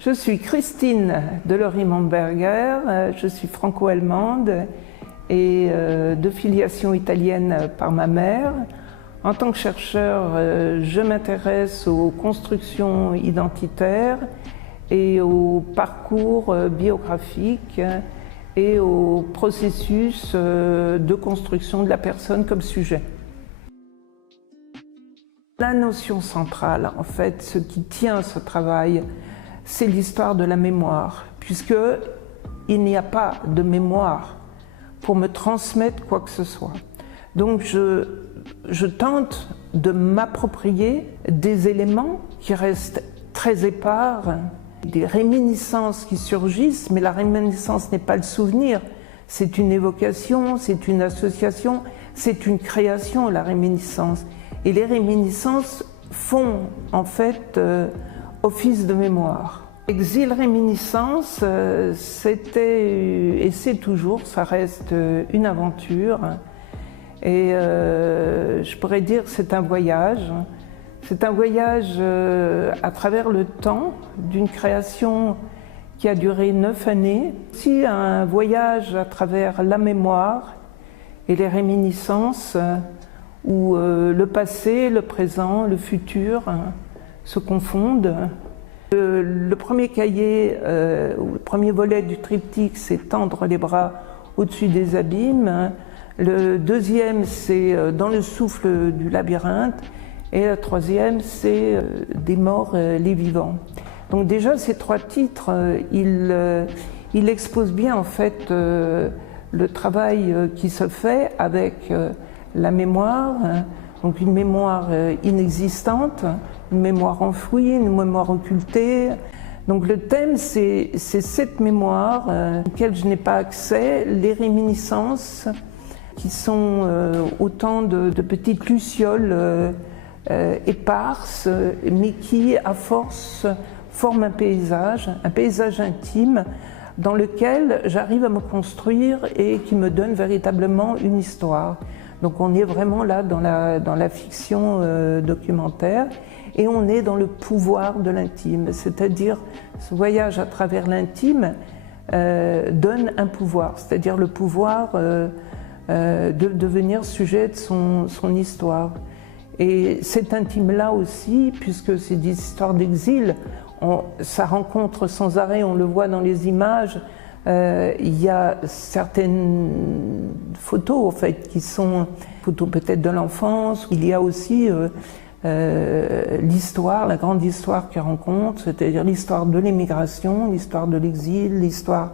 Je suis Christine Delory-Momberger, je suis franco-allemande et de filiation italienne par ma mère. En tant que chercheur, je m'intéresse aux constructions identitaires et au parcours biographique et au processus de construction de la personne comme sujet. La notion centrale, en fait, ce qui tient ce travail, c'est l'histoire de la mémoire, puisqu'il n'y a pas de mémoire pour me transmettre quoi que ce soit. Donc je tente de m'approprier des éléments qui restent très épars, des réminiscences qui surgissent, mais la réminiscence n'est pas le souvenir, c'est une évocation, c'est une association, c'est une création, la réminiscence. Et les réminiscences font en fait office de mémoire. Exil-réminiscence, c'était et c'est toujours, ça reste une aventure. Et je pourrais dire que c'est un voyage. C'est un voyage à travers le temps, d'une création qui a duré 9 années. Aussi un voyage à travers la mémoire et les réminiscences, où le passé, le présent, le futur se confondent. Le premier cahier, ou le premier volet du triptyque, c'est Tendre les bras au-dessus des abîmes. Le deuxième, c'est Dans le souffle du labyrinthe. Et le troisième, c'est Des morts, les vivants. Donc déjà, ces 3 titres, il expose bien en fait le travail qui se fait avec la mémoire, donc une mémoire inexistante, une mémoire enfouie, une mémoire occultée. Donc le thème, c'est cette mémoire auquel je n'ai pas accès, les réminiscences, qui sont autant de petites lucioles éparses, mais qui, à force, forment un paysage intime, dans lequel j'arrive à me construire et qui me donne véritablement une histoire. Donc on est vraiment là dans la fiction documentaire et on est dans le pouvoir de l'intime, c'est-à-dire ce voyage à travers l'intime donne un pouvoir, c'est-à-dire le pouvoir de devenir sujet de son histoire. Et cet intime-là aussi, puisque c'est des histoires d'exil, ça rencontre sans arrêt, on le voit dans les images, il y a certaines photos en fait, qui sont photos peut-être de l'enfance. Il y a aussi l'histoire, la grande histoire qu'elle rencontre, c'est-à-dire l'histoire de l'émigration, l'histoire de l'exil, l'histoire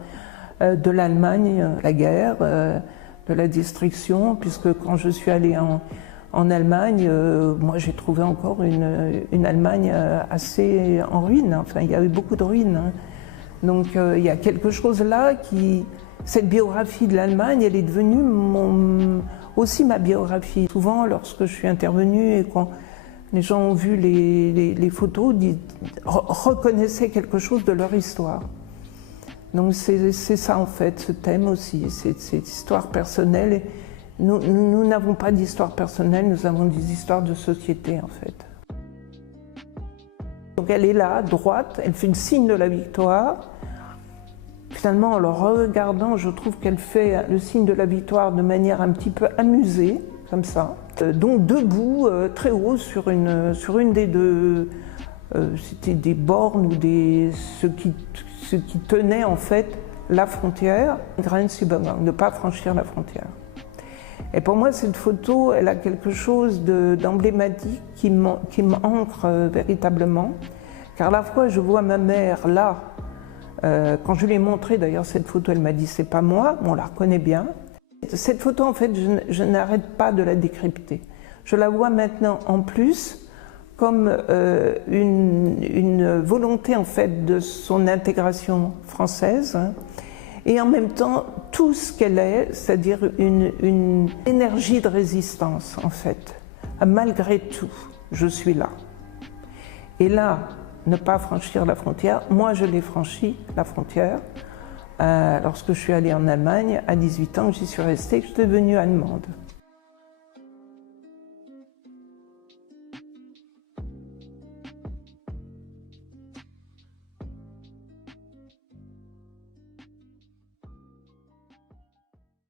de l'Allemagne, la guerre, de la destruction, puisque quand je suis allée en Allemagne, moi j'ai trouvé encore une Allemagne assez en ruine, enfin il y a eu beaucoup de ruines. Hein. Donc il y a quelque chose là cette biographie de l'Allemagne, elle est devenue aussi ma biographie. Souvent lorsque je suis intervenue et quand les gens ont vu les photos, reconnaissaient quelque chose de leur histoire. Donc c'est ça en fait, ce thème aussi, cette histoire personnelle. Nous n'avons pas d'histoire personnelle, nous avons des histoires de société en fait. Donc elle est là, droite, elle fait le signe de la victoire. Finalement, en le regardant, je trouve qu'elle fait le signe de la victoire de manière un petit peu amusée, comme ça. Donc debout, très haut, sur une des deux, c'était des bornes ou ce qui tenait en fait la frontière, Grenzübergang, de ne pas franchir la frontière. Et pour moi, cette photo, elle a quelque chose d'emblématique qui m'ancre véritablement. Car à la fois, je vois ma mère là, quand je lui ai montré d'ailleurs cette photo, elle m'a dit c'est pas moi, on la reconnaît bien. Cette photo, en fait, je n'arrête pas de la décrypter. Je la vois maintenant en plus comme une volonté en fait de son intégration française. Et en même temps, tout ce qu'elle est, c'est-à-dire une énergie de résistance, en fait. Malgré tout, je suis là. Et là, ne pas franchir la frontière, moi je l'ai franchi, la frontière, lorsque je suis allée en Allemagne, à 18 ans, j'y suis restée, je suis devenue allemande.